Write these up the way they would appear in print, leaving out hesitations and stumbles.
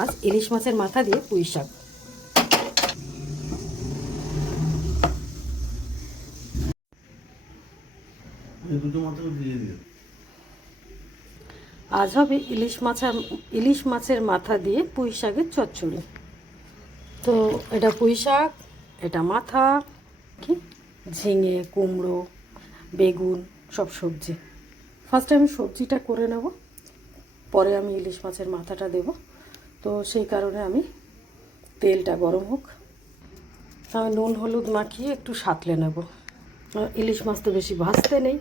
আজ ইলিশ মাছের মাথা দিয়ে পুঁই শাক। আজ হবে ইলিশ মাছের মাথা দিয়ে পুঁই শাকের চচ্চড়ি। তো এটা পুঁই শাক, এটা মাথা, কি ঝিঙে, কুমড়ো, বেগুন, সব সবজি। ফার্স্টে আমি সবজিটা করে নেব, পরে আমি ইলিশ মাছের মাথাটা দেব। তো সেই কারণে আমি তেলটা গরম হোক, আমি নুন হলুদ মাখিয়ে একটু সাঁতলে নেব। ইলিশ মাছ তো বেশি ভাজতে নেই।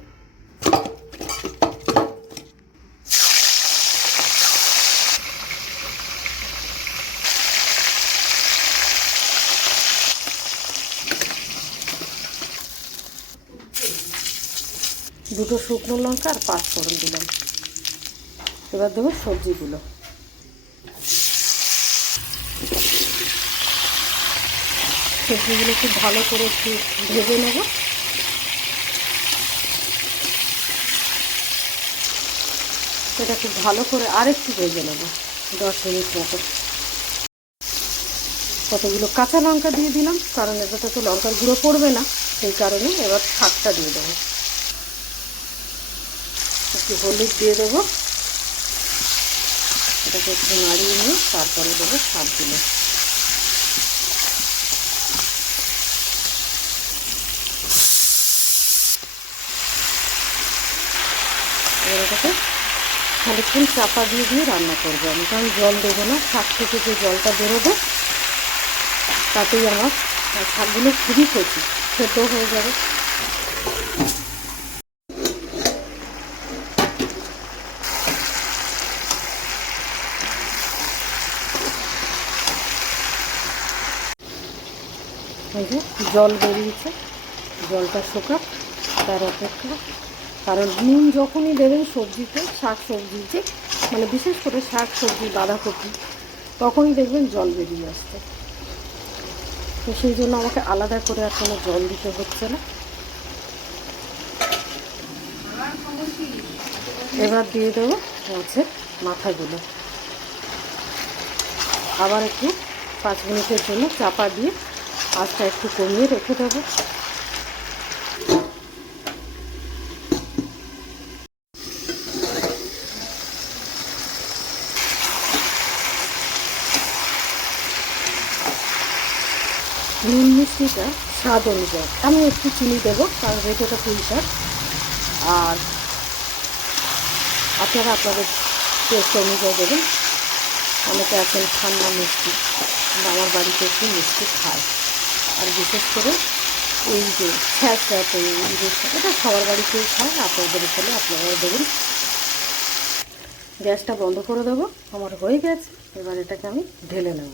দুটো শুকনো লঙ্কা আর 5 ফোড়ন দিলাম। এবার দেবো সবজিগুলো। সবজিগুলো খুব ভালো করে একটু ভেজে নেব। সেটা খুব ভালো করে আরেকটু ভেজে নেব 10 মিনিট মতো। কতগুলো কাঁচা লঙ্কা দিয়ে দিলাম, কারণ এটাতে তো লঙ্কার গুঁড়ো পড়বে না, সেই কারণে। এবার শাকটা দিয়ে দেবো, একটু হলুদ দিয়ে দেবো, এটাকে একটু নাড়িয়ে নিয়ে তারপরে দেবো শাকগুলো। এবার এটাকে খানিকক্ষণ চাপা দিয়ে দিয়ে রান্না করবো আমি, কারণ জল দেবো না। শাক থেকে যে জলটা বেরোবে তাতেই আমার শাকগুলো খুবই কচি, সেদ্ধ হয়ে যাবে। এই যে জল বেরিয়েছে, জলটা শোকাক, তার অপেক্ষা। কারণ নুন যখনই দেবেন সবজিতে, শাক সবজিতে, মানে বিশেষ করে শাক সবজি, বাঁধাকপি, তখনই দেখবেন জল বেরিয়ে আসছে। তো সেই জন্য আমাকে আলাদা করে আর কোনো জল দিতে হচ্ছে না। এবার দিয়ে দেবো মাছের মাথাগুলো। আবার একটু 5 মিনিটের জন্য চাপা দিয়ে আঁচটা একটু কমিয়ে রেখে দেবো। নুন মিষ্টিটা স্বাদ অনুযায়ী, আমি একটু চিনি দেবো, কারণ রেখেটা পুঁই শাক। আর আপনারা আপনাদের টেস্ট অনুযায়ী দেবেন। অনেকে আছেন ঠান্ডা মিষ্টি, আমার বাড়িতে একটু মিষ্টি খায়। আর বিশেষ করে এই যে ছ্যাঁচড়াতে এটা সবার বাড়িতেই খায়, আপনাদের ফলে আপনারাও দেবেন। গ্যাসটা বন্ধ করে দেবো, আমার হয়ে গেছে। এবার এটাকে আমি ঢেলে নেব।